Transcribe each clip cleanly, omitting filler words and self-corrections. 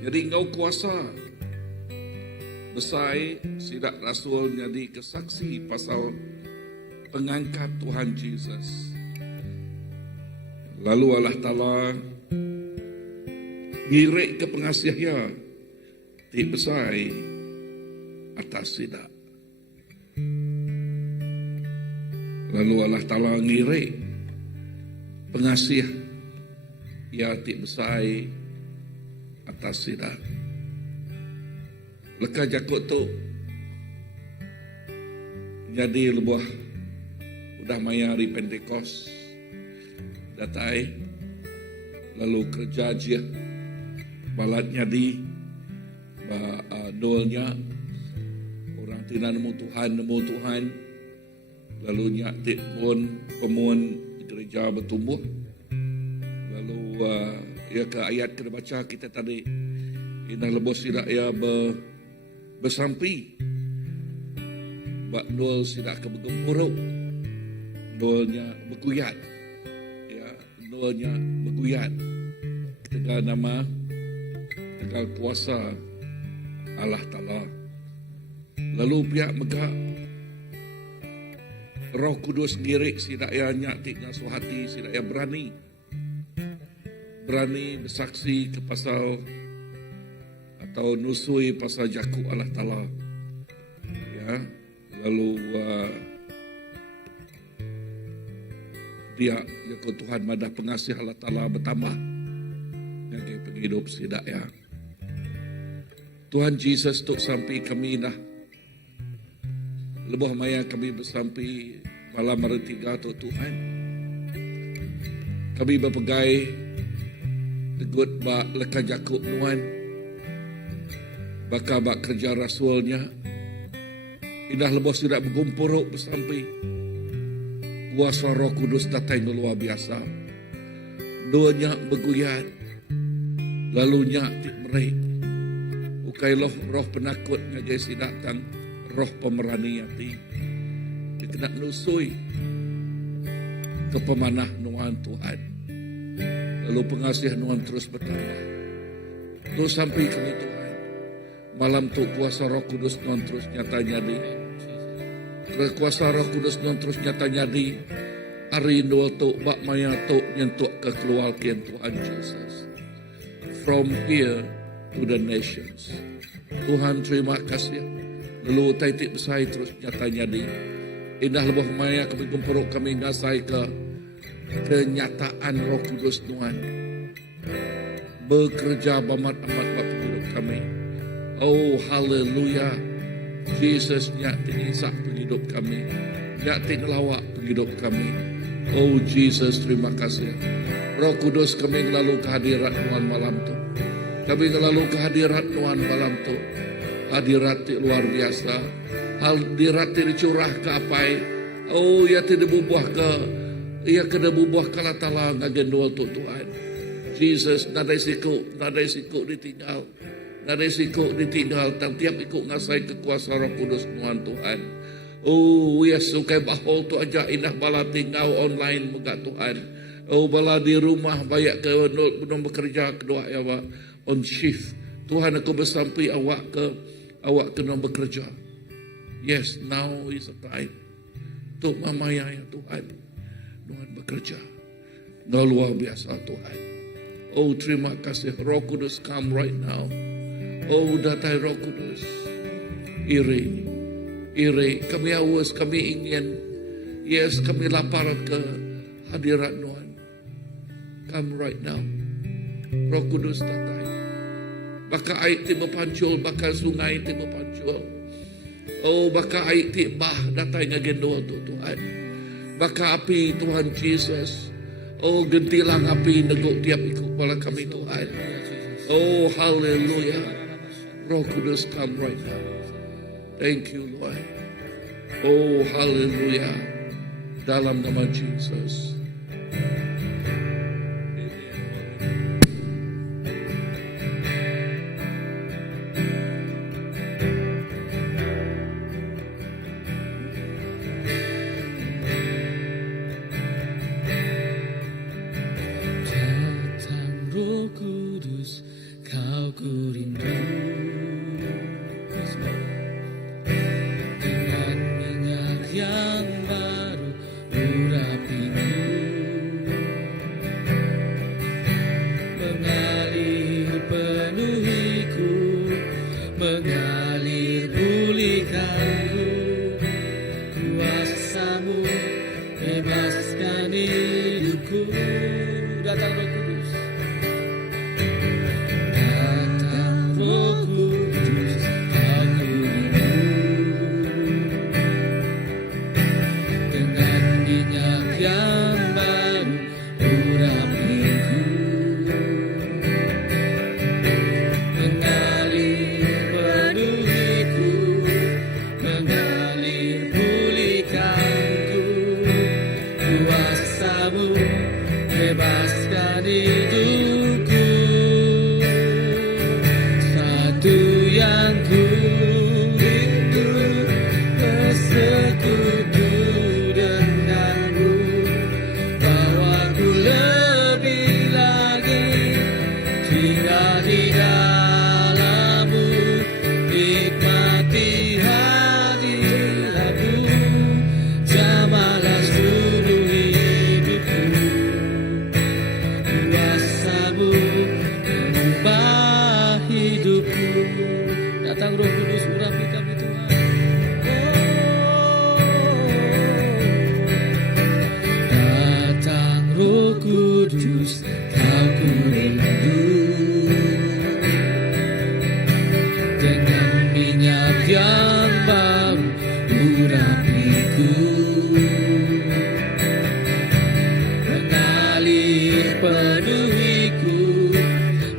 Jadi engkau kuasa besar sidak rasul jadi kesaksi pasal pengangkat Tuhan Yesus. Lalu Allah Ta'ala ngirik ke pengasihannya ti besar atas sidak. Lalu Allah Ta'ala ngirik pengasih ya ti besar atas sidak. Leka jakut tu jadi lebuah udah maya hari Pentekos datai lalu kerja aja balatnya di dolnya orang tina nemu Tuhan lalu nyatik pun pemuan gereja bertumbuh lalu ya ke ayat kita baca kita tadi indah lebos tidak ya bersampi bak nol tidak kebegempuruk nolnya berkuyat ya nolnya berkuyat tegal nama tegal kuasa Allah Ta'ala lalu pihak megak Roh Kudus ngirik sidak ya nyatik ngasuh hati sidak ya berani bersaksi ke pasal atau nusui pasal jaku Allah Ta'ala ya lalu dia jaku Tuhan madah pengasih Allah Ta'ala bertambah yang penghidup sidak ya Tuhan Yesus tuk sampai kami dah lebuh maya kami bersampai malam hari 3 tu Tuhan kami berpegai tegut bak leka jakuk nuan bakal bak kerja rasulnya indah lebos tidak bergumpuruk bersampai kuasa Roh Kudus datang luar biasa doanya berguyat lalu nyatik merik ukai roh penakut ngagai si datang roh pemerani hati dia kena nusui ke pemanah nuan Tuhan lalu pengasih nuan terus bertambah terus sampai kami Tuhan malam tu kuasa Roh Kudus non terus nyata jadi. Kuasa Roh Kudus non terus nyata jadi. Hari dua tu bak maya tu nyentuk ke keluarga Tuhan Yesus. From here to the nations. Tuhan terima kasih. Lalu taitik besar terus nyata jadi. Indah lebah maya kami kumpuluk kami ngasai ke kenyataan Roh Kudus Tuhan. Bekerja amat-amat bak hidup kami. Oh haleluya. Yesus nyati ngisak penghidup kami. Nyati ngelawak penghidup kami. Oh Jesus terima kasih. Roh Kudus kami ngelalu kehadirat Tuhan malam tu. Kami ngelalu kehadirat Tuhan malam tu. Hadirat luar biasa. Hadirat dicurah ke apai. Oh ya tidak bubuh ke. Ia kena bubuh kala tala ngagendol tu Tuhan. Jesus nadai siku ditinggal. Ada risiko ditinggal tiap ikut ngasai kekuasaan Roh Kudus Tuhan. Oh yes, sukai bahol tu aja indah bala tinggal online muka Tuhan. Oh bala di rumah banyak ke belum bekerja kedua ya Pak on shift. Tuhan aku bersampai awak ke non bekerja. Yes, now is the time. Tuk mama ya Tuhan. Tuhan bekerja. No luar biasa Tuhan. Oh terima kasih Roh Kudus come right now. Oh datai Roh Kudus. Iri. Kami awas, kami ingin. Yes, kami lapar ke hadirat Tuhan. Come right now. Roh Kudus datai. Baka air tiba pancul, baka sungai tiba pancul. Oh baka air tiba datai ngagendol tu Tuhan. Baka api Tuhan Jesus. Oh gentilang api neguk tiap ikut bala kami Tuhan. Oh hallelujah. Roh Kudus come right now. Thank you Lord. Oh hallelujah. Dalam nama Jesus. Datang Roh Kudus, kau ku rindu. Dengan minyak yang baru urapiku, mengalir penuhiku, mengalir pulihkanku. Kuasamu bebaskan hidupku. Datang Roh Kudus, datang Roh Kudus, aku rindu. Dengan minyak yang baru urapiku, mengalir penuhiku, mengalir pulihkanku. Kuasamu bebaskan hidupku. Satu yang ku rindu, bersekutu denganmu. Bawaku lebih lagi tinggal di dalammu, nikmati hadiratmu. Jamalah seluruh hidupku. Kuasamu mengubah hidupku. Datang Roh Kudus, urapi kami Tuhan. Datang Roh Kudus, kau ku rindu. Dengan minyak yang baru urapiku, mengalir penuhiku,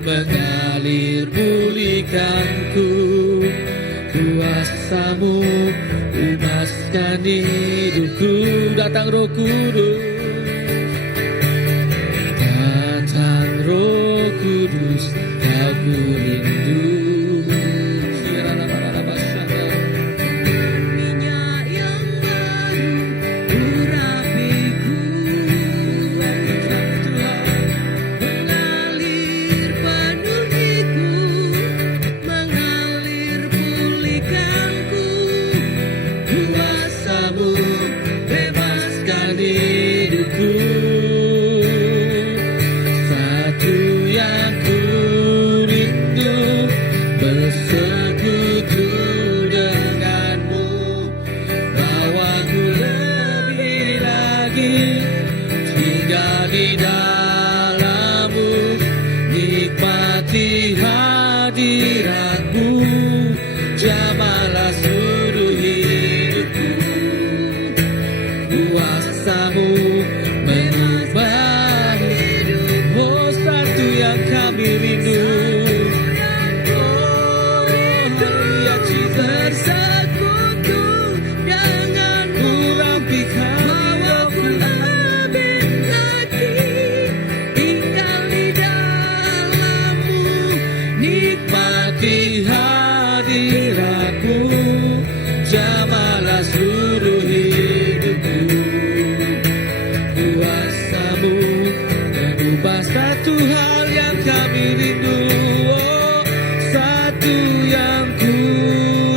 mengalir pulihkanku. Kuasamu bebaskan hidupku. Datang Roh Kudus, datang Roh Kudus, aku rindu. Minyak yang baru urapiku, mengalir penuhiku, mengalir pulihkanku. Kuasamu bebaskan hidupku. Satu yang ku rindu, bersekutu denganmu. Bawaku lebih lagi tinggal di dalammu, nikmati hadiratmu. Jamalah seluruh hidupku. Kuasamu mengubah hidup. Oh, satu yang kami rindu. Oh, ya bersekutu denganmu, rapikan bawaku lebih lagi tinggal di dalammu, nikmati hadiratmu. Jamalah seluruh hidupku. Kuasamu mengubah satu hal yang kami rindu. Oh, satu yang ku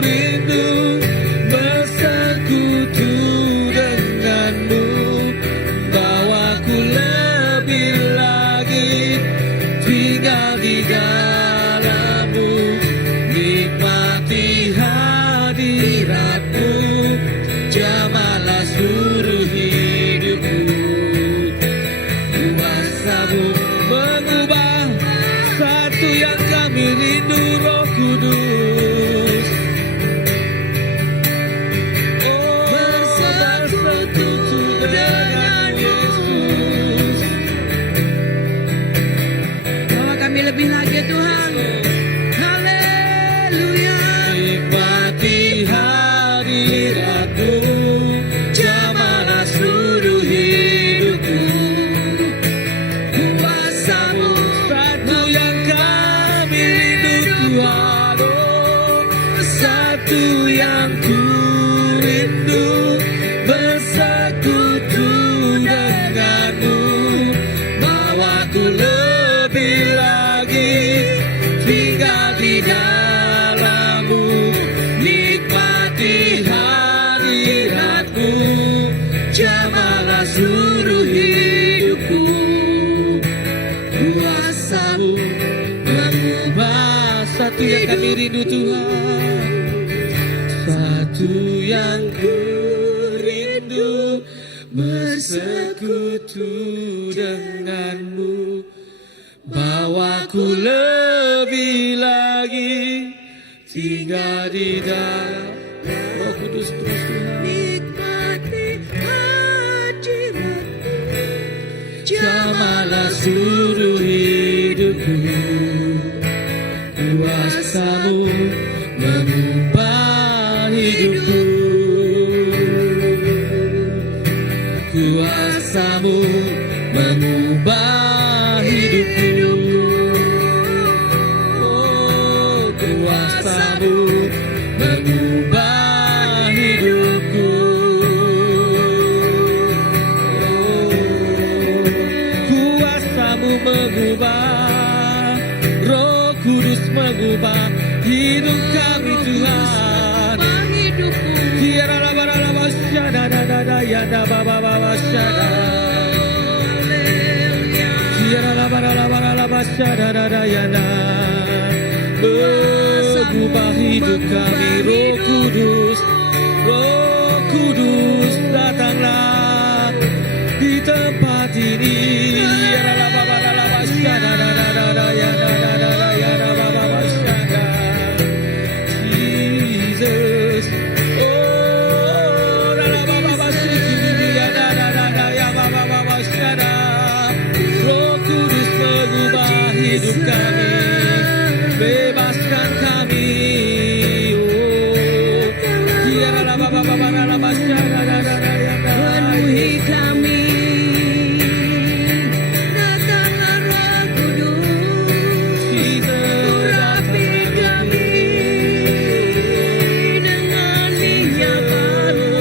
rindu, bersekutu denganmu. Bawaku lebih lagi tinggal di dalammu, nikmati hadiratmu. Jamalah seluruh hidupku. Kuasamu mengubah satu yang kami rindu. Roh Kudus, oh, bersekutu dengan Yesus. Bawa kami lebih lagi Tuhan. Haleluya. Nikmati hadiratmu. Jamalah seluruh hidupku. Kuasamu satu yang kami rindu Tuhan. Oh, satu yang ku rindu, bersekutu denganmu. Bawaku lebih lagi tinggal satu yang kami rindu Tuhan. Satu yang ku rindu, bersekutu denganmu. Bawaku lebih lagi tinggal di dalam Roh Kudus terus Tuhan. Nikmati hadiratmu, Jamalah seluruh hidupku. Kuasamu mengubah hidupku. Kuasamu mengubah hidupku. Oh, kuasamu mengubah hidupku. Kuasamu mengubah, Roh Kudus mengubah hidup kami Tuhan. hidupku. Tiara la bara la basyada da da da ya da ba ba ba basyada. Tiara la bara la basyada da da ya da. Ubah hidup kami Roh Kudus. Roh Kudus datanglah di tempat ini. Tiara la bara la basyada da da da da ya da da da da ya da ba ba basyada. Jesus, oh, la la ba ba ba sikiri ya da da da da ya ba ba ba basyada. Roh Kudus mengubah hidup kami, bebaskan kami. Oh, tiara la ba ba ba ba la basyada da da da ya da. Penuhi kami, datanglah Roh Kudus. Jesus, Urapi kami dengan minyak baru.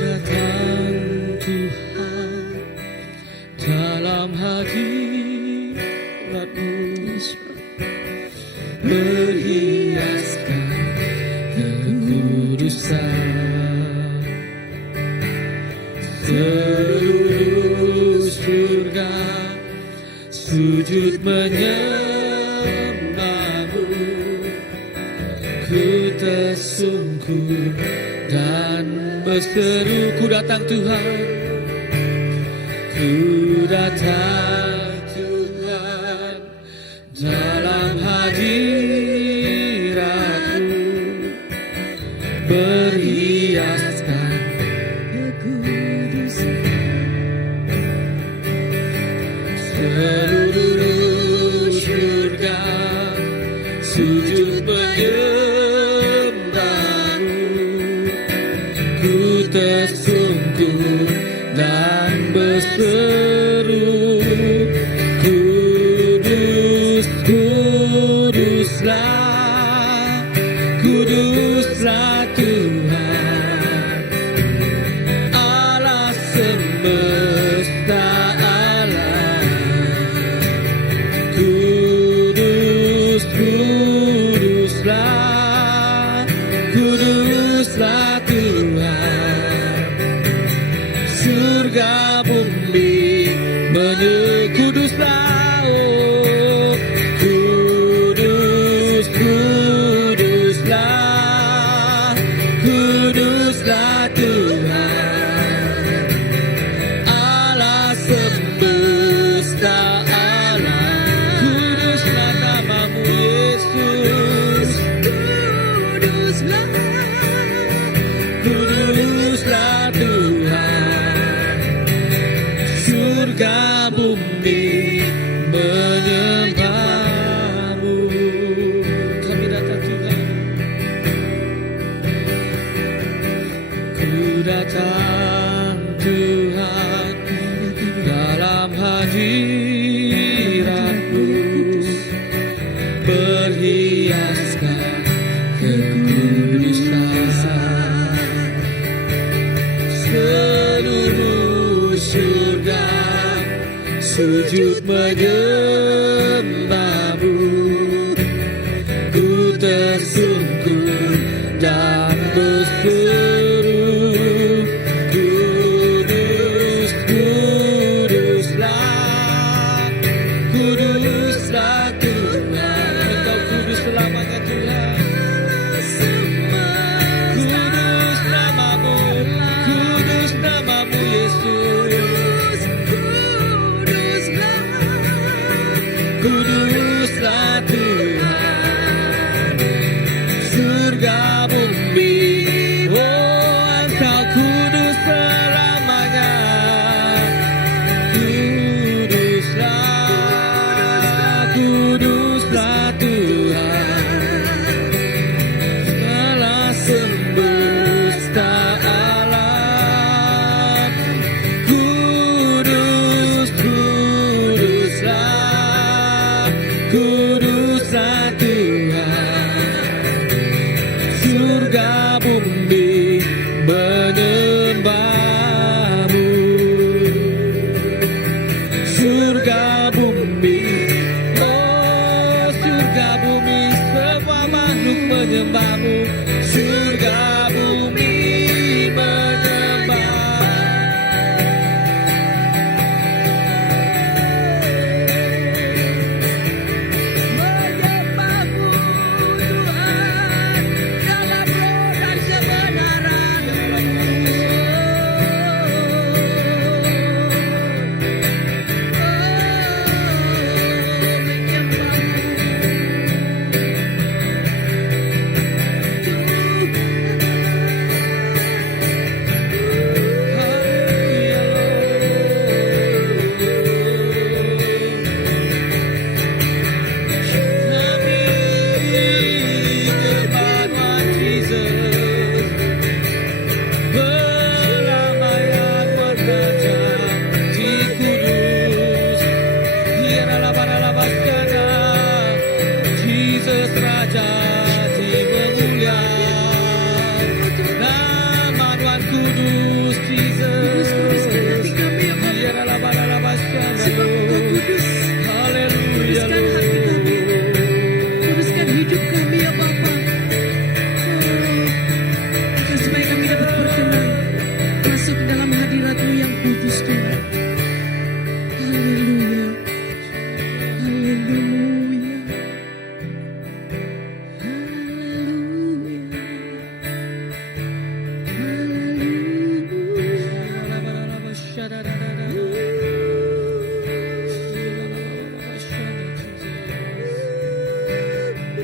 Datang Tuhan dalam hadirat-Mu, berhiaskan kekudusan. Seluruh surga sujud menyembah-Mu. Ku tersungkur dan berseru, ku datang Tuhan. Ku datang Tuhan dalam hadirat-Mu, berhiaskan kekudusan. Seluruh surga sujud menyembah-Mu. Ku tersungkur dan berseru, Kudus, Kuduslah, Kuduslah Tuhan, Allah semesta alam. Kudus, Kuduslah, Kuduslah Tuhan, surga bumi kuduslah, oh, Kudus, Kuduslah, Kuduslah Tuhan, Allah semesta alam. Kuduslah namamu Yesus, Kuduslah, kuduslah Tuhan, surga bumi menyembah-Mu. Kami datang Tuhan, ku datang Tuhan dalam hadirat-Mu, berhiaskan kekudusan. Seluruh surga surga sujud menyembahmu. Ku tersungkur dan berseru, Kudus, Kuduslah, Kuduslah Tuhan. Engkau kudus selamanya Tuhan. Kudus namamu, kudus namamu Yesus. Kuduslah Tuhan. Surga bumi, oh Engkau kudus selamanya. Kuduslah, kuduslah Tuhan. Segala semesta alam, kudus, kuduslah, kuduslah Tuhan. Surga bumi menyembahmu. Surga bumi, oh surga bumi, semua makhluk menyembahmu. Surga bumi menyembah. Menyembahmu Tuhan dalam roh dan kebenaran. Jesus Raja Mulia, nama Tuhan kudus Jesus. Kuduskan hati kami ya Bapa. Sebab Engkau kudus. Haleluya. Kuduskan hati kami. Kuduskan hidup kami ya Bapa. Agar supaya kami dapat berkenan masuk ke dalam hadirat-Mu yang kudus Tuhan. Haleluya. Haleluya.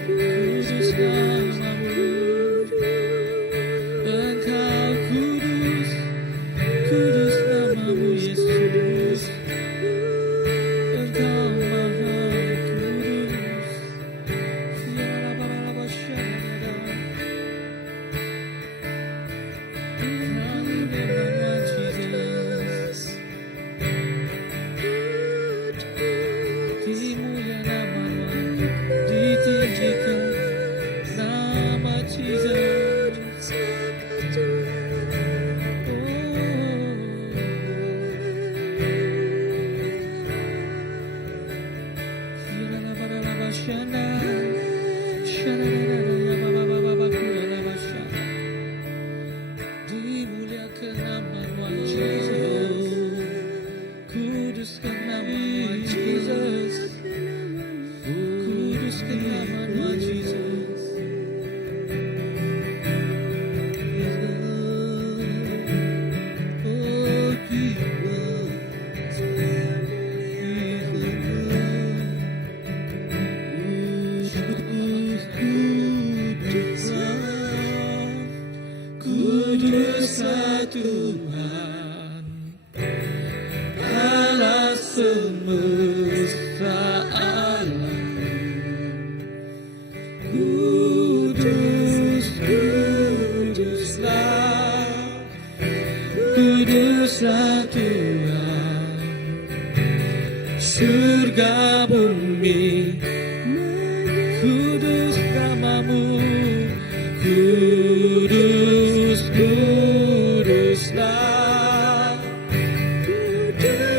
Kudus namamu, Engkau kudus, kudus namamu Yesus. Engkau maha kudus. Dimulia namamu, ditinggikan nama Jesus. Dimuliakan nama Tuhan Jesus. Kuduskan nama Tuhan Jesus. Kuduskan nama Tuhan Jesus. Oh kuduslah Tuhan, Allah semesta alam. Kudus, kuduslah, kuduslah Tuhan. Surga bumi, kudus namamu. Kudus, kuduslah, kudus.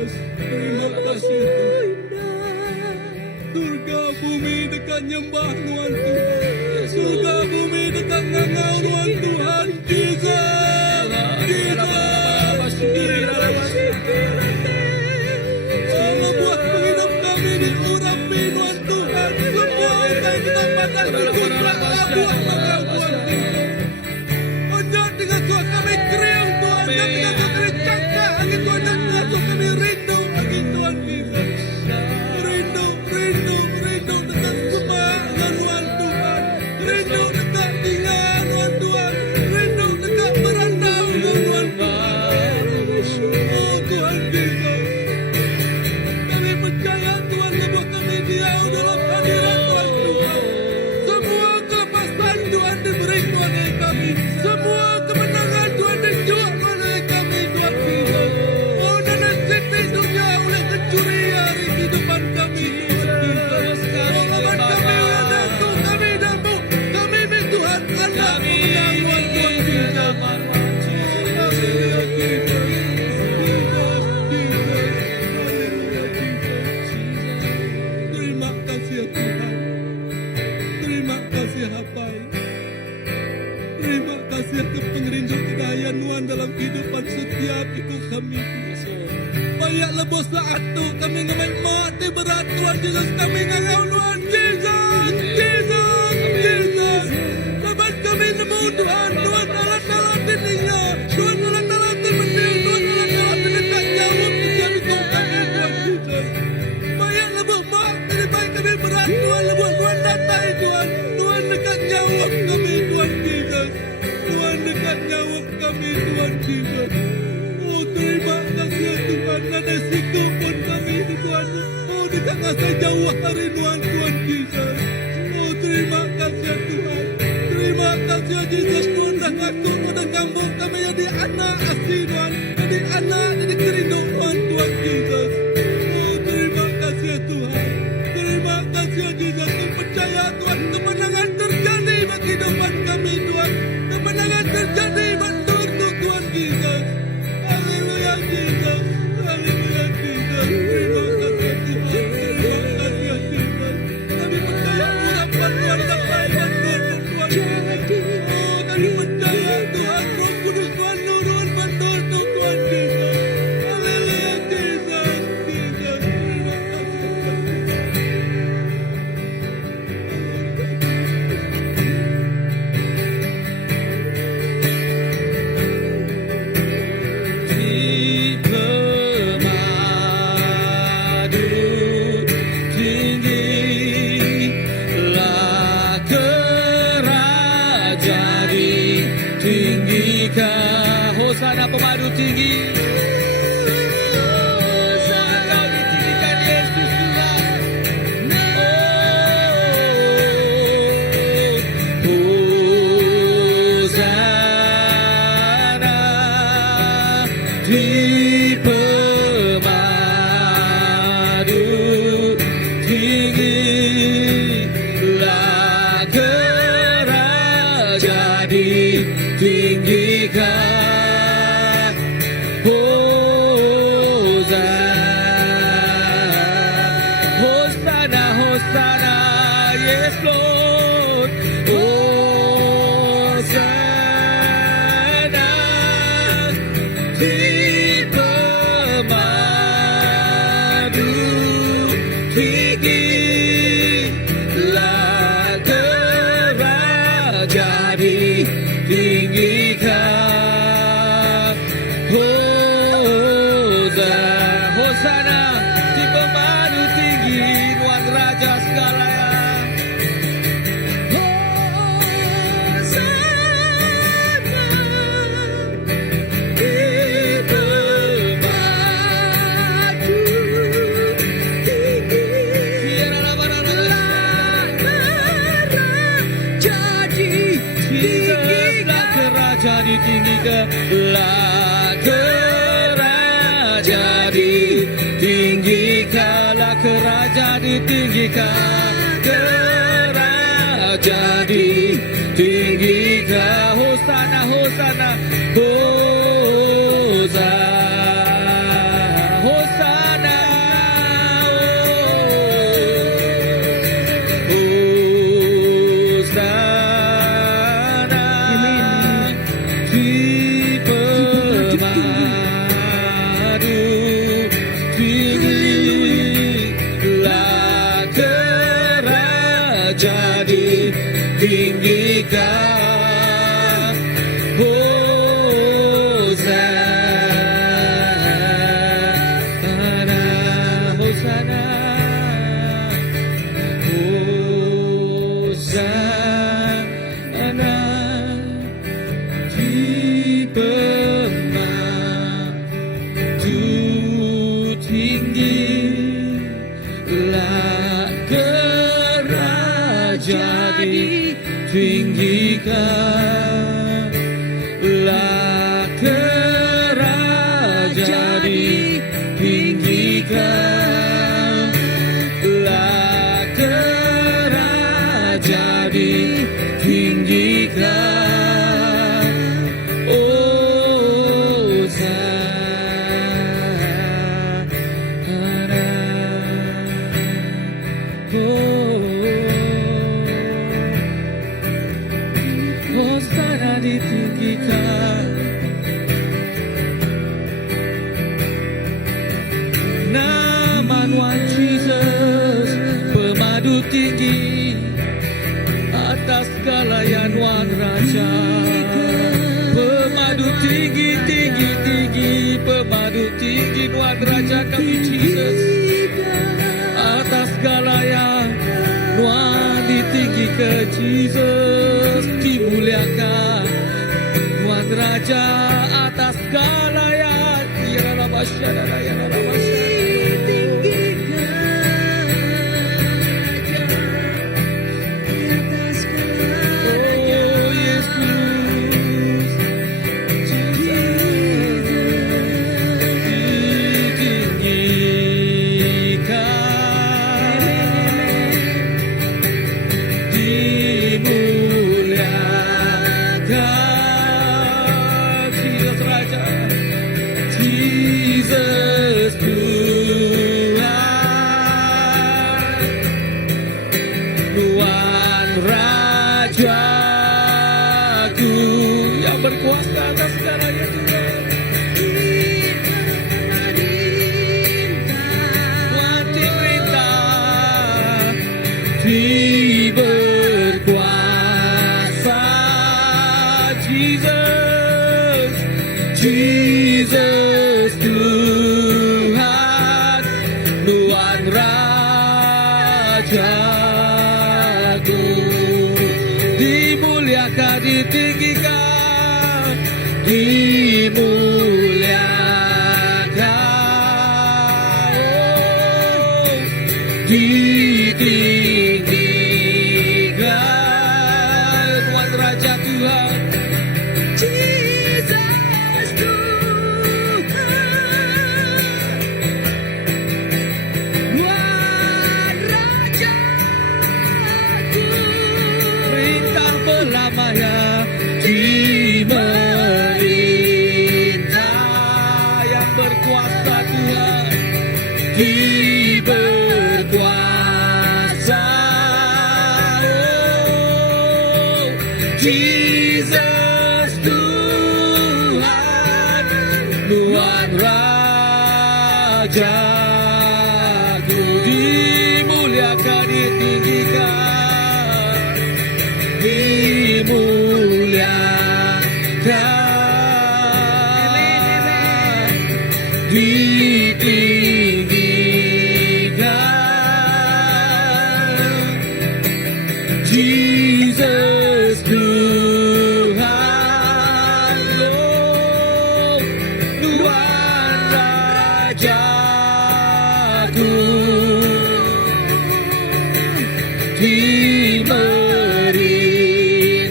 Jesus. Terima kasih Tuhan. Surga bumi dekat nyembah Tuhan Tuhan. Surga bumi dekat ngangau Tuhan Tuhan. Jesus. Allah buat hidup kami diurapi Tuhan Tuhan. Semua apa yang kita makan berkurang buat makan Tuhan Tuhan. Jangan tinggal Tuhan kami kering Tuhan. Jangan tinggal kami cakap lagi Tuhan. Jangan tinggal kami rindu lagi Tuhan Jesus. Rindu dekat semangat Tuhan Tuhan. Rindu dekat tinggal Tuhan Tuhan. Rindu dekat berandau Tuhan Tuhan. Oh Tuhan Jesus. Kami percaya Tuhan bahwa kami diau dalam hadirat Tuhan Tuhan. Semua kelepasan Tuhan diberi Tuhan oleh kami. Semua kemenangan Tuhan dijual oleh kami Tuhan Jesus. Oh dan siti dunia oleh kecurian di kehidupan kami Tuhan Jesus. Oh lawan kami oleh datuk kami damu. Kami mi Tuhan Allah pemenang Tuhan Tuhan Jesus. Haleluya Jesus. Terima kasih Tuhan. Terima kasih Bapak. Terima kasih atas pengerindu kedayaan Tuhan dalam kehidupan setiap itu kami. Banyak lebih saat itu kami ngamai mati berat Tuhan Yesus. Kami ngangau Tuhan Jesus. Lepas kami nemu Tuhan. Tuhan alat-alat dirinya. Tuhan alat-alat menil. Tuhan alat-alat dekat jauh. Setiap itu kami Tuhan Jesus. Banyak lebih mati baik kami berat Tuhan. Lebih Tuhan datang Tuhan. Tuhan dekat jauh kami Tuhan Jesus. Tuhan dekat jauh kami Tuhan Jesus. Oh terima kasih Tuhan. Ada siku pun kami Tuhan. Oh dekat kasih jauh hari Tuhan Tuhan Jesus. Oh terima kasih Tuhan. Terima kasih Jesus. Tuhan dah ngatur pada kampung kami jadi anak asli Tuhan. Jadi anak jadi kerindu Tuhan Tuhan Jesus. Oh terima kasih Tuhan. Terima kasih Jesus. Tuhan percaya Tuhan kemenangan terjadi bagi kehidupan kami Tuhan. Kemenangan terjadi bantu Tuhan Jesus. Haleluya Jesus. Haleluya Jesus. Terima kasih Tuhan. Terima kasih Jesus. Kami percaya urapan Tuhan dapat bantu Tuhan Jesus. Oh kami percaya Tuhan Roh Kudus Tuhan turun bantu Tuhan Jesus. Haleluya Jesus. Jesus. Terima kasih Tuhan. Di pemadu tinggilah kerajaan ditinggikan. Hosana pemadu tinggi. Hosana ditinggikan Yesus Tuhan. Hosana di pemadu tinggilah kerajaan ditinggikan. Hosana, Hosana, yes Lord. Hosana di pemadu tinggilah kerajaan ditinggikan. Hosana di pemadu tinggi Tuhan Raja segalanya. Jadi tinggikanlah kerajaan ditinggikanlah kerajaan ditinggikan kerajaan ditinggikan. Hosana, Hosana, Hosana, Hosana. ditinggikan. Nama Tuhan Jesus, pemadu tinggi atas segala yang Tuhan Raja. Pemadu tinggi, tinggi, tinggi, pemadu tinggi Tuhan Raja kami Jesus. Atas segala yang Tuhan ditinggikan Jesus, dimuliakan Tuhan Raja atas segala yang ya Rabasya dan ya Rabasya. Berkuasa atas segalanya Tuhan. Tuhan diperintah, berkuasa Jesus, Jesus Tuhan, Tuhan Rajaku, dimuliakan, ditinggikan, dimuliakan, ditinggikan Tuhan Raja Tuhan, Jesus Tuhan, Tuhan Rajaku, perintah belamanya berkuasa Tuhan, berkuasa, oh, Jesus Tuhan, Tuhan Rajaku, dimuliakan, ditinggikan, dimuliakan, Jesus Tuhan, oh, Tuhan Rajaku,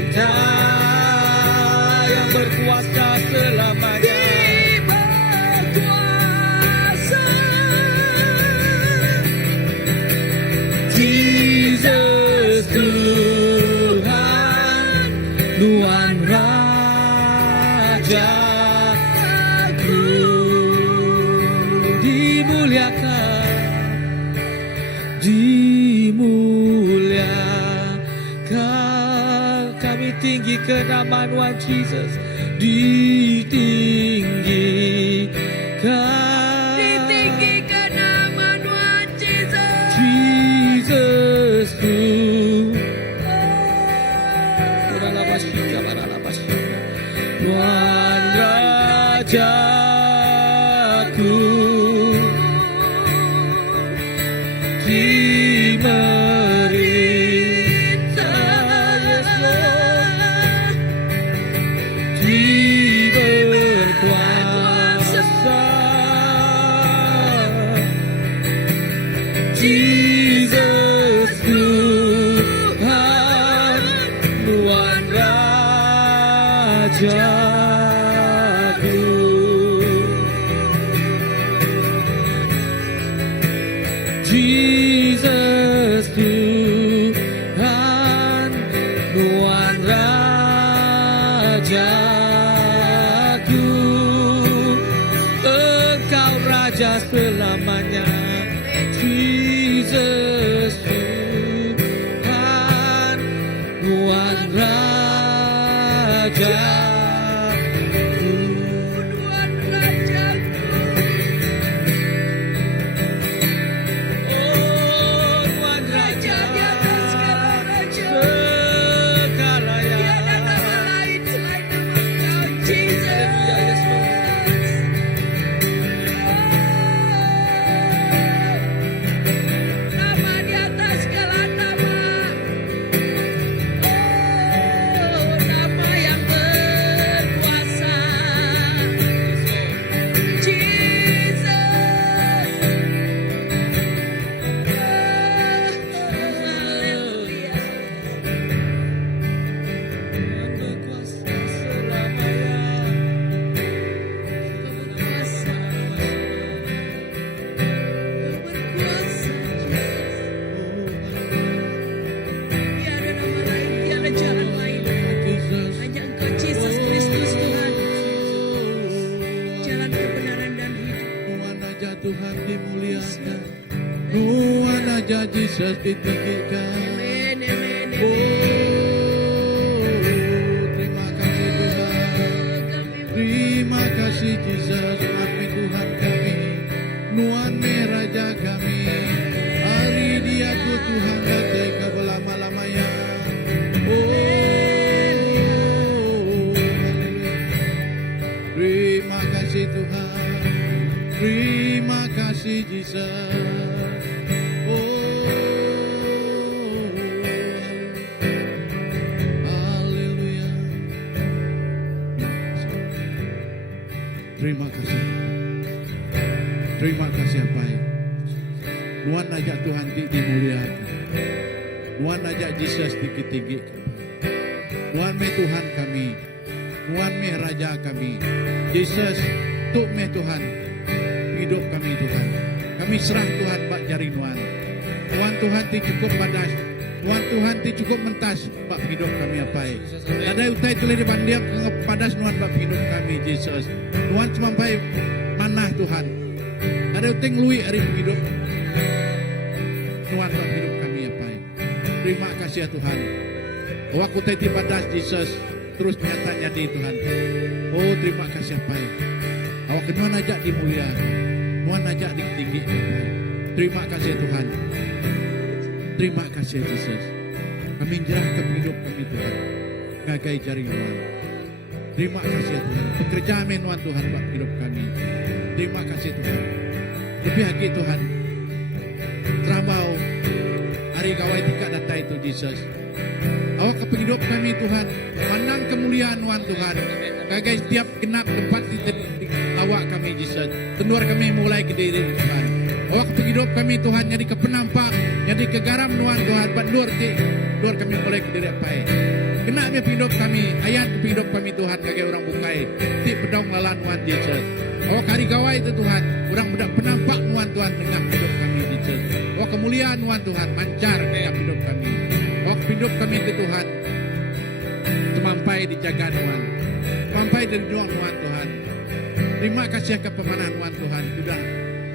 diperintah yang berkuasa selamanya. Jesus Tuhan, Tuhan Rajaku, dimuliakan, dimuliakan, kami tinggikan nama Tuhan Jesus, ditinggikan. Tuhan Rajaku, diperintah, berkuasa, Jesus Tuhan, Tuhan Rajaku, Jesus Tuhan, Tuhan Rajaku, Engkau Raja selamanya, Jesus Tuhan, Tuhan Rajaku. Raja. Tuhan Rajaku. Oh, Tuhan Raja di atas segala raja. segala ya. Tiada nama lain selain nama Engkau, Jesus. Nama di atas segala nama. Oh, nama yang berkuasa. Jesus. Haleluya. Tuhan berkuasa selamanya. Berkuasa. Berkuasa. Tiada nama lain, tiada jalan lain. Hanya Engkau, Jesus Kristus Tuhan. Jalan kebenaran dan hidup. Tuhan aja Tuhan dimuliakan, Tuhan aja Jesus ditinggikan. Amen, amen, Oh, amen. terima kasih Tuhan, terima kasih Jesus, Tuhan Tuhan kami, Tuhan Raja kami. Hari dia ku Tuhan datai ke lama-lamanya. Oh, terima kasih Tuhan, terima kasih Jesus. Haleluya. Terima kasih. Terima kasih apa ya. Tuhan ajak Tuhan dimuliakan. Tuhan ajak Yesus tinggi-tinggikan. Tuhan me Tuhan kami. Tuhan me Raja kami. Yesus tuk me Tuhan. Hidup kami Tuhan. Kami serah Tuhan bak jari Tuhan. Tuhan ti cukup padas. Tuhan ti cukup mentas bak hidup kami apa ya. Ada utai tulis di bandiang padas Tuhan bak hidup kami Yesus. Tuhan cuma baik mana Tuhan. Ada utai ngelui hari hidup. Tuhan bak hidup kami apa ya. Terima kasih ya Tuhan. Waktu tadi padas Yesus terus nyatanya di Tuhan. Oh terima kasih apa ya. Awak Tuhan ajak dimuliakan. Tuhan ajak ditinggi. Terima kasih Tuhan. Terima kasih Yesus. Kami nyerahkan hidup kami Tuhan. Gagai jari Tuhan. Terima kasih Tuhan. Pekerjaan menuan Tuhan bak hidup kami. Terima kasih Tuhan. Lebih lagi Tuhan. Terambau hari kawai tingkat data itu Yesus. Awak ke hidup kami Tuhan. Pandang kemuliaan Tuhan. Gagai setiap genap tempat di awak kami Yesus. Tenuar kami mulai ke diri Tuhan. Awak ke hidup kami Tuhan jadi ke penampak, jadi ke garam Tuhan. Bandur kami mulai ke diri apa ya. Kena hidup kami, ayat hidup kami Tuhan gagai orang bukai. Ti pedang lalan Tuhan Yesus. Awak hari gawai itu Tuhan. Orang bedak penampak Tuhan dengan hidup kami Yesus. Awak kemuliaan Tuhan mancar dalam hidup kami. Awak hidup kami ke Tuhan. Semampai dijaga Tuhan. Sampai dari juang Tuhan. Terima kasih ke pemanahan Tuhan. Sudah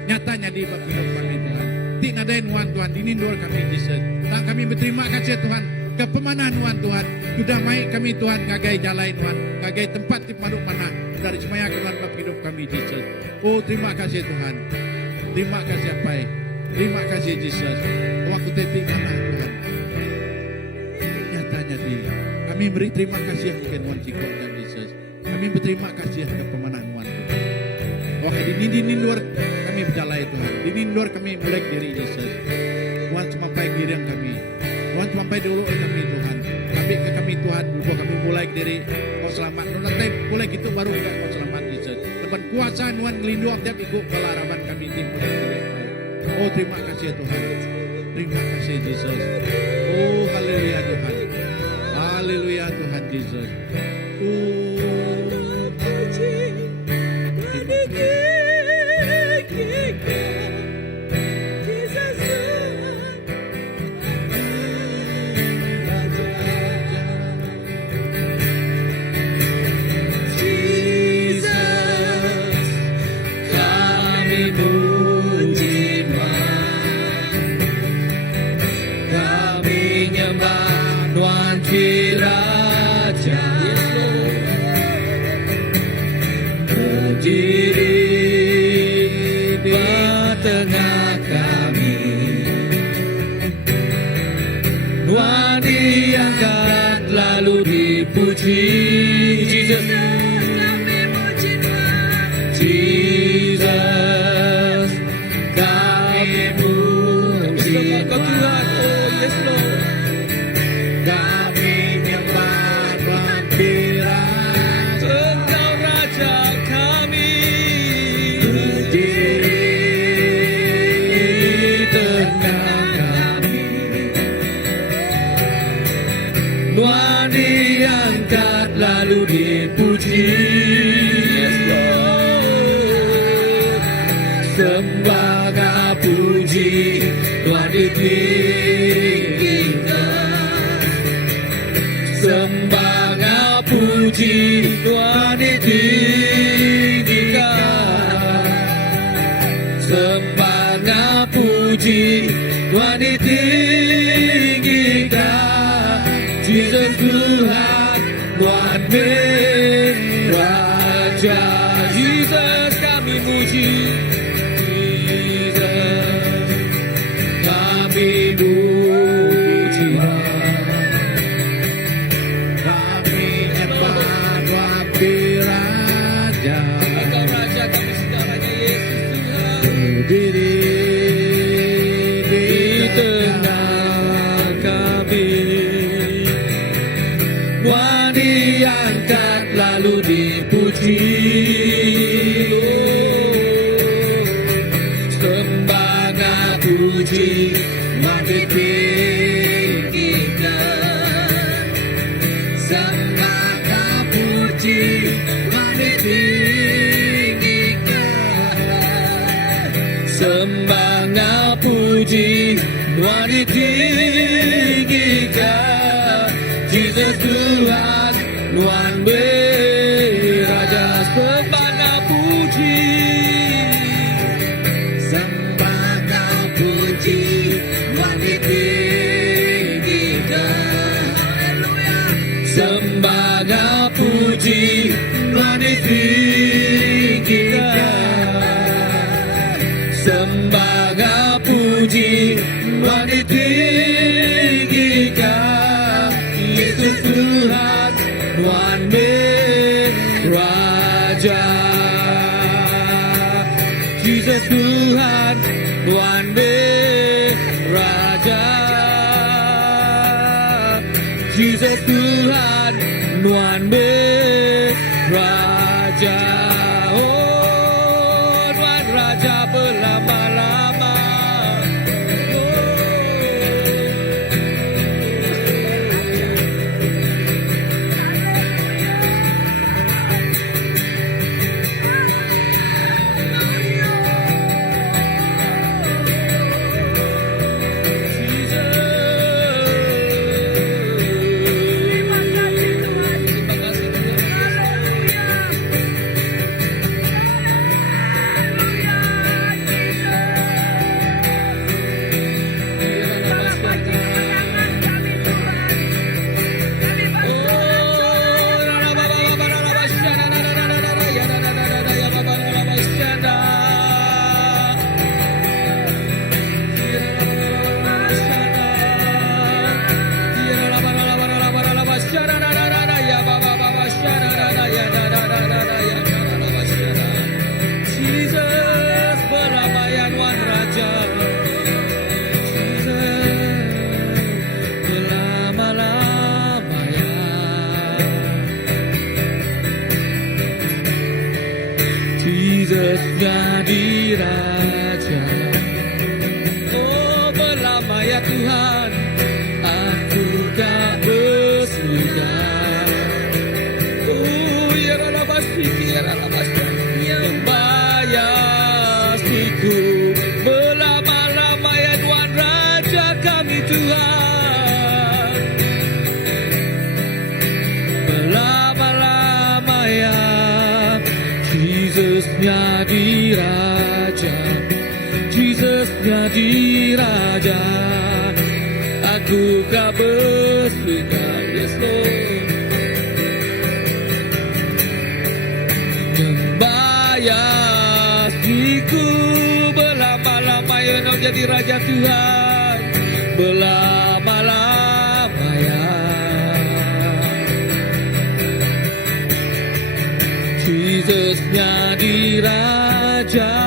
nyatanya di bab hidup kami Tuhan. Ti ngadain Tuhan. Dinindur kami Yesus. Tak kami berterima kasih Tuhan. Ke pemanahan Tuhan. Sudah maik kami Tuhan. Ngagai jalan Tuhan. Ngagai tempat di maduk mana. Dari semaya ke dalam bab hidup kami Yesus. Oh terima kasih Tuhan. Terima kasih apa. Terima kasih Yesus. Waktu tetik mana Tuhan. Nyatanya di. Kami beri terima kasih kepada Tuhan Cikgu dan Yesus. Kami berterima kasih atas pemanahan Tuhan. Oh, di luar kami berjalan Tuhan. Di luar kami mulai diri Yesus. Tuhan sampai diri yang kami. Tuhan sampai dulu kami Tuhan. Kami ke kami Tuhan. Dulu kami mulai diri. Kau selamat. Nanti boleh gitu baru kau selamat Yesus. Lepas kuasa Tuhan melindungi tiap ikut kelaraban kami di mulai diri. Oh terima kasih Tuhan. Terima kasih Yesus. Oh haleluya Tuhan. Haleluya Tuhan Yesus. Kami nyembah Tuhan Raja. berdiri di tengah kami. Tuhan diangkat lalu dipuji. Jesus, Kami puji Tuhan. Jesus, kami puji Tuhan. Oh yes Lord. Kami nyembah Tuhan Pirat. Engkau Raja kami. Berdiri di tengah kami. Tuhan diangkat lalu dipuji. Yes Lord. Sembah puji Tuhan ditinggikan. Sembah puji Tuhan ditinggikan. Sembah puji Tuhan ditinggikan. Jesus Tuhan, Tuhan Raja. Jesus kami puji. Jesus kami puji. Kami nyembah Tuhan Raja. Engkau Raja kami segalanya Yesus Tuhan. Berdiri di tengah kami. Tuhan diangkat lalu dipuji. Sembah puji Tuhan ditinggikan. Sembah puji Tuhan ditinggikan. Sembah puji Tuhan ditinggikan. Jesus Tuhan, Tuhan beraja. Sembah puji. Sembah puji Tuhan ditinggikan. Sembah puji Tuhan ditinggikan. Sembah puji Tuhan ditinggikan. Yesus Tuhan, Tuhan beraja. Jesus Tuhan, Tuhan beraja. Jesus Tuhan, Tuhan beraja. Oh, Tuhan Raja berlama-lama. Terima kasih Tuhan. Jesus jadi Raja. Oh berlama ya Tuhan, aku tak bersudah. Oh ya Rabbi, membayasiku. Berlama-lama ya Tuhan Raja kami Tuhan. Berlama-lama ya Jesus jadi Raja. Jesus jadi Raja. Aku tak bersudah. Yes Lord. jadi Raja Tuhan belama-lamanya. Jesus jadi Raja.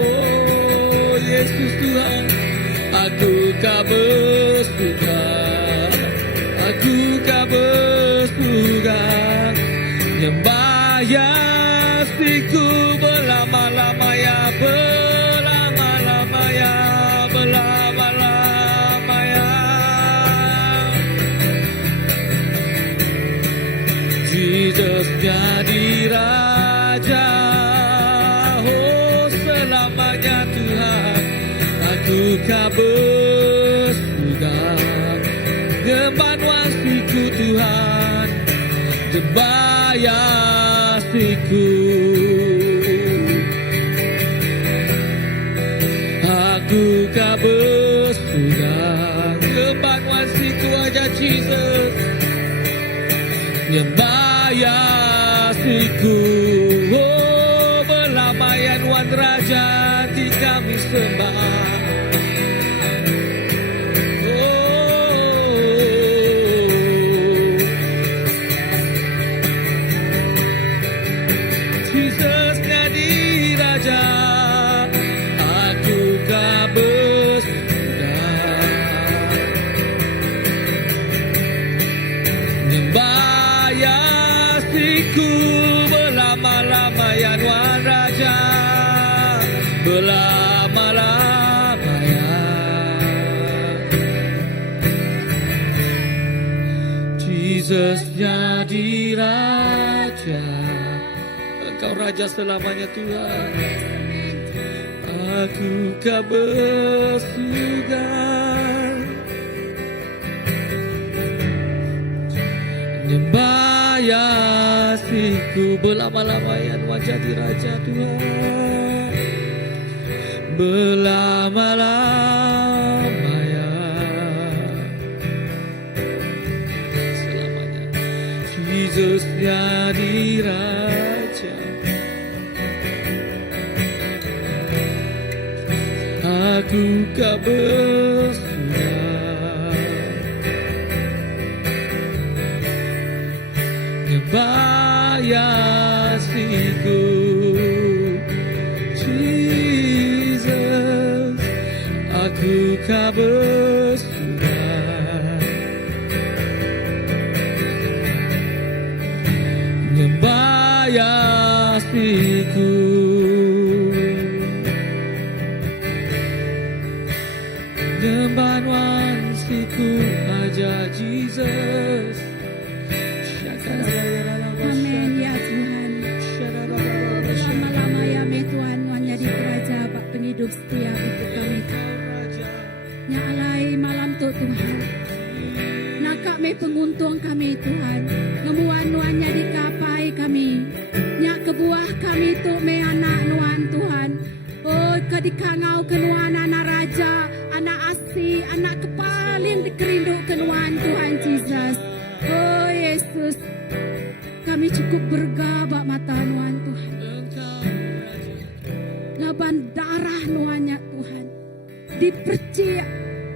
Oh Yesus Tuhan, aku kau bersuka, aku kau bersuka, nyembah Yesusku belama-lamanya, belama-lamanya, belama-lamanya. Jesus jadi Raja, oh selamanya Tuhan, aku kau bersuka, kebanuanku Tuhan, jebayasiku. Aku kau bersuka, kebanuanku aja Jesus, nyembayasiku. Oh belamaian Wan Raja di kami sembah. Belama-lamanya Wan Raja, belama-lamanya. Jesus jadi Raja, Engkau Raja selamanya Tuhan. Aku kau bersuka, nyembayasiku belama-lamanya Wan jadi Raja Tuhan, belama-lamanya selamanya. Jesus jadi Raja, aku kau bersuka, nyembayasiku. Jesus, aku kau bersuka, nyembayasiku. Nyembayasiku aja Jesus. Amin ya Tuhan. Lama-lama ya Tuhan, Tuhan jadi Raja, Pak penghidup setia untuk kami. Nya alai malam tu Tuhan, nak kami penguntung kami Tuhan, ngemuan Tuhan jadi kapai kami, nya kebuah kami tu me anak Tuhan Tuhan. Oh kedikangau kenuan anak Raja, anak asih, anak kepaling dikerindu kenuan Tuhan Jesus. Oh Yesus, kami cukup bergabak mata Tuhan Tuhan. Laban darah nuannya Tuhan, dipercaya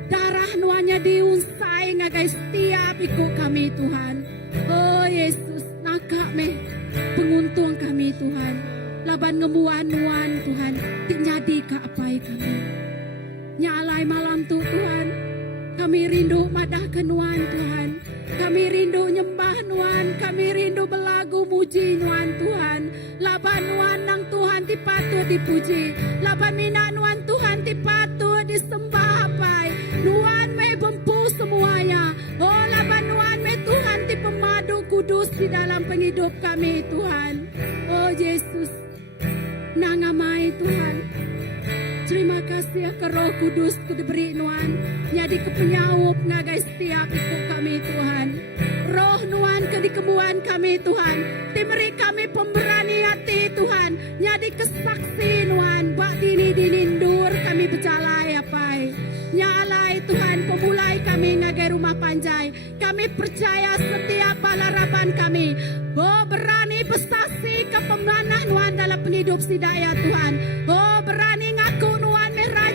darah nuannya diunsai ngagai setiap ikut kami Tuhan. Oh Yesus, nak kami penguntung kami Tuhan. Laban ngemuan nuan Tuhan, tik jadi kapai kami. Nyalai malam tu Tuhan, kami rindu madah kenuan Tuhan. Kami rindu nyembah Nuan, kami rindu belagu muji Nuan Tuhan. Laban Nuan nang Tuhan dipatut dipuji, laban mina Nuan Tuhan dipatut disembah apai. Nuan me bempu semuanya. Oh laban Nuan me Tuhan di pemadu kudus di dalam penghidup kami Tuhan. Oh Yesus, nangamai Tuhan. Terima kasih ke Roh Kudus ku diberi Nuan, jadi kepenyaup ngagai setiap ikut kami Tuhan. Roh Nuan ke dikebuan kami Tuhan, diberi kami pemberani hati Tuhan, jadi kesaksi Nuan, bak dini dilindur kami berjalai apai. Nyalai Tuhan, pemulai kami ngagai rumah panjai, kami percaya setiap balarapan kami. Oh berani bersaksi ke pemanah Nuan dalam penghidup sidaya Tuhan. Oh berani ngaku Nuan meraya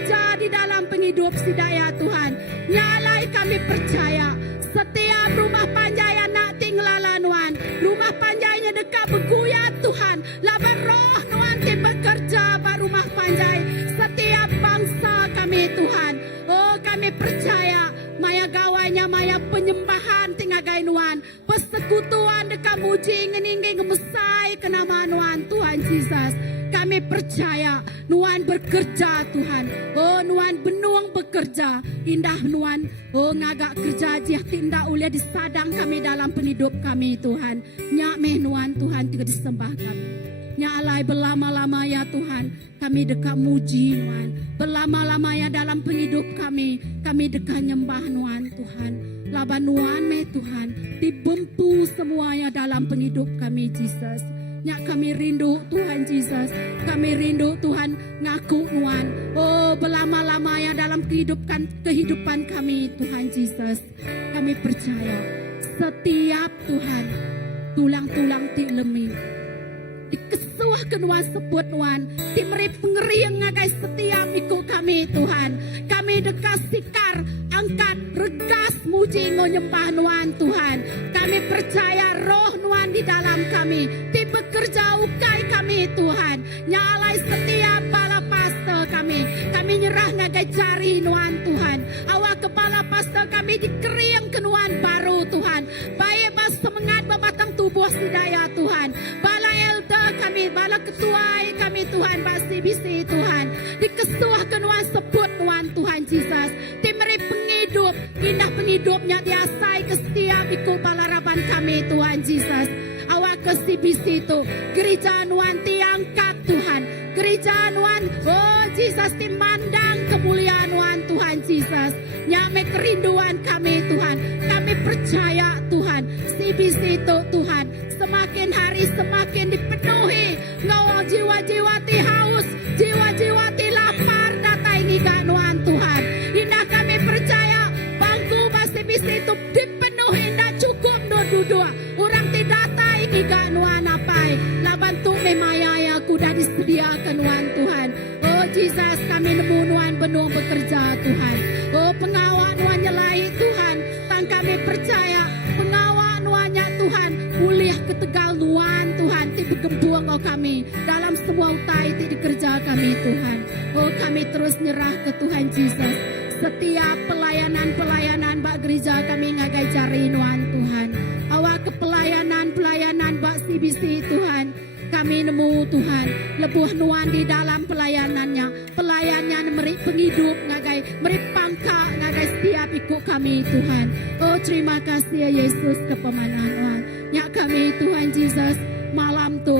dekat berguyat Tuhan. Laba roh Nuan ti bekerja ba rumah panjai setiap bangsa kami Tuhan. Oh kami percaya maya gawanya maya penyembahan tingagai Nuan. Persekutuan dekat muji ngeninggi ngemesai ke nama Nuan Tuhan Yesus. Kami percaya Nuan bekerja Tuhan. Oh Nuan benuang bekerja. Indah Nuan. Oh ngagak kerja jih tindak ulia disadang kami dalam penghidup kami Tuhan. Nyak meh Nuan Tuhan tiga disembah kami. Nyak alai berlama-lama ya Tuhan. Kami dekat muji Nuan. Berlama-lama ya dalam penghidup kami. Kami dekat nyembah Nuan Tuhan. Laba Nuan meh Tuhan. Dibempu semuanya dalam penghidup kami Jesus. Nyak kami rindu Tuhan Yesus. Kami rindu Tuhan ngaku Nuan. Oh berlama-lama ya dalam kehidupan kami Tuhan Yesus. Kami percaya setiap Tuhan tulang-tulang ti lemi dikesuahkan Nuan sebut Nuan timeri pengeriang ngagai setiap ikut kami Tuhan. Kami dekat sikar angkat regas muji nyembah Nuan Tuhan. Kami percaya roh Nuan di dalam kami ti bekerja ukai kami Tuhan. Nyalai setiap bala pastor kami. Kami nyerah ngagai jari Nuan Tuhan. Awak kepala pastor kami dikeriang ke Nuan baru Tuhan. Baik pas semangat berbatang tubuh sidaya Tuhan. Bala elder kami, bala ketua kami Tuhan, basi bisi Tuhan. Dikesuahkan Nuan sebut Nuan Tuhan Yesus. Timeri penghidup, indah penghidupnya diasai ke setiap ikut balaraban kami Tuhan Yesus. Awak ke CBC itu, gereja Nuan diangkat Tuhan. Gereja Nuan, oh Yesus dimandang kemuliaan Nuan Tuhan Yesus. Nyame kerinduan kami Tuhan. Kami percaya Tuhan, CBC itu Tuhan. Semakin hari semakin dipenuhi. Ngawal jiwa-jiwa ti haus, jiwa-jiwa ti lapar datai ngiga Nuan Tuhan. Indah kami percaya bangku masih bisa itu dipenuhi. Ndak cukup dua-dua. Orang tidak datai ngiga Nuan apai. Laban tu memaya yang kuda disediakan Nuan Tuhan. Oh Jesus kami nemu Nuan benuang bekerja Tuhan. Oh pengawal Nuan nyelai Tuhan. Tang kami percaya pengawal Nuannya Tuhan. Kuliah ke Tegal Nuan Tuhan. Ti bergembuang oh kami. Dalam semua utai ti dikerja kami Tuhan. Oh kami terus nyerah ke Tuhan Jesus. Setiap pelayanan-pelayanan bak gereja kami ngagai jari Nuan Tuhan. Awak ke pelayanan bak CBC Tuhan. Kami nemu Tuhan. Lebuh Nuan di dalam pelayanannya. Pelayannya meri penghidup ngagai. Meri pangka ngagai setiap ikut kami Tuhan. Oh terima kasih ya Yesus kepemanan Tuhan. Nyak kami Tuhan Jesus. Malam tu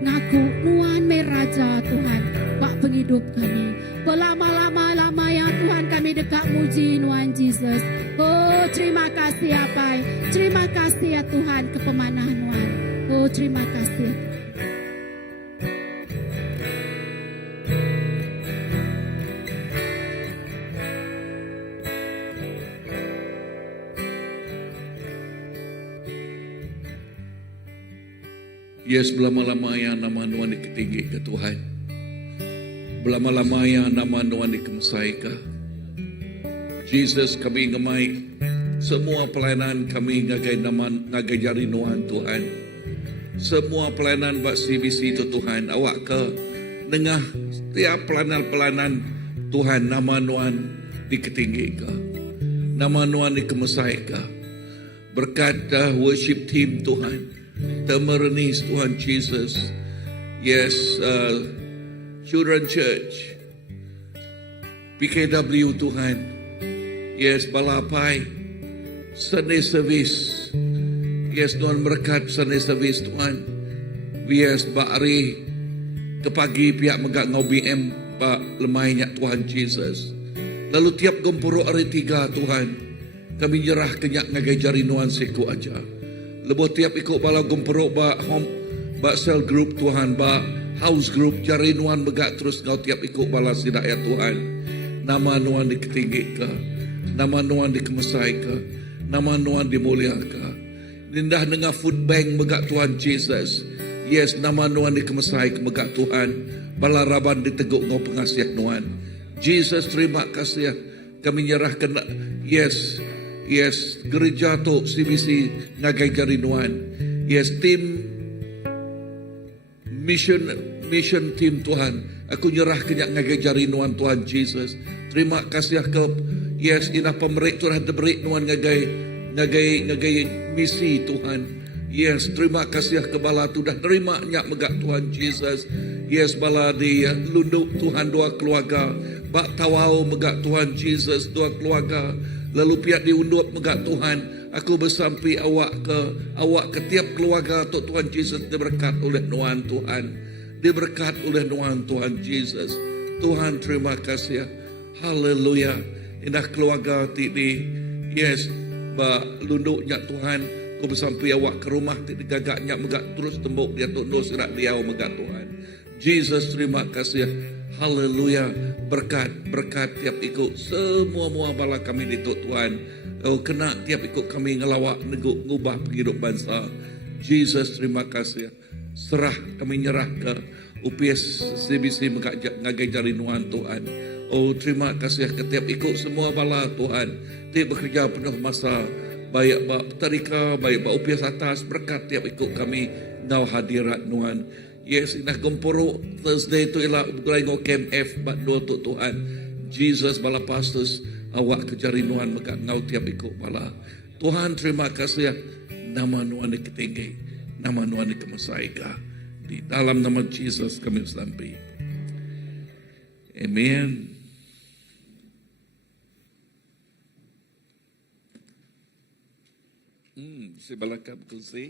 ngaku Nuan meraja Tuhan. Bak penghidup kami. Berlama-lama ya Tuhan kami dekat muji Nuan Jesus. Oh terima kasih apa. Terima kasih ya Tuhan kepemanah Nuan. Oh terima kasih. Yes, belama-lamanya nama Nuan diketinggi ke Tuhan. Belama-lamanya nama Nuan dikemesai ke. Jesus kami ngemai semua pelayanan kami ngagai nama ngagai jari Nuan Tuhan. Semua pelayanan bak CBC itu Tuhan. Awak ke nengah setiap pelayanan Tuhan nama Nuan diketinggi ke. Nama Nuan dikemesai ke. Berkat worship team Tuhan. Temerenis Tuhan Jesus. Yes, Children Church, PKW Tuhan. Yes, Balapai, Sunday Service. Yes, Tuhan berkat Sunday Service Tuhan. Yes, Bakri ke pagi pihak megak ngau BM Pak lemainya Tuhan Jesus. Lalu tiap gempuro hari 3 Tuhan, kami nyerah kenyak ngagai jari Nuan seku aja. Lebuh tiap ikut bala gomperok ba home ba cell group Tuhan ba house group jari Nuan begak terus kau tiap ikut bala sidak ya Tuhan. Nama Nuan diketinggi ke, nama Nuan dikemesai ke, nama Nuan dimulia ke. Nindah dengan food bank begak Tuhan Jesus. Yes, nama Nuan dikemesai ke begak Tuhan. Bala raban diteguk kau pengasih Nuan. Jesus terima kasih. Kami nyerahkan yes. Yes, gereja tu CBC ngagai jari Nuan. Yes, tim mission team Tuhan. Aku nyerah kenyak ngagai jari nuan Tuhan Jesus. Terima kasih ke yes ina pemerik Tuhan teberik nuan ngagai misi Tuhan. Yes, terima kasih ke bala tu dah terima nyak megak Tuhan Jesus. Yes, bala di lunduk Tuhan dua keluarga. Bak tawau megak Tuhan Jesus dua keluarga. Lalu pihak diundup megak Tuhan. Aku bersampi awak ke tiap keluarga tu Tuhan Jesus diberkat oleh nuan Tuhan. Diberkat oleh nuan Tuhan Jesus. Tuhan terima kasih. Haleluya. Indah keluarga tidi. Yes, ba lunduknya Tuhan. Aku bersampai awak ke rumah tidak gagaknya megak terus tembok dia tunduk sirat dia megak Tuhan. Jesus terima kasih. Haleluya. Berkat tiap ikut semua bala kami di Tuhan. Oh kena tiap ikut kami ngelawak ngubah hidup bangsa. Jesus terima kasih. Serah kami nyerah ke UPS CBC megak ngagai jari nuan Tuhan. Oh terima kasih ke tiap ikut semua bala Tuhan. Tiap bekerja penuh masa. Baik bak petarika, baik bak upias atas, berkat tiap ikut kami ngau hadirat nuan. Yes, inah gempuruk Thursday tu ialah bukulai ngau KMF bak dua tu Tuhan. Jesus bala pastors awak kejari nuan megak ngau tiap ikut bala. Tuhan terima kasih nama nuan ketinggi, nama nuan kemasaiga. Di dalam nama Jesus kami bersampai. Amen. Si balakab kursi.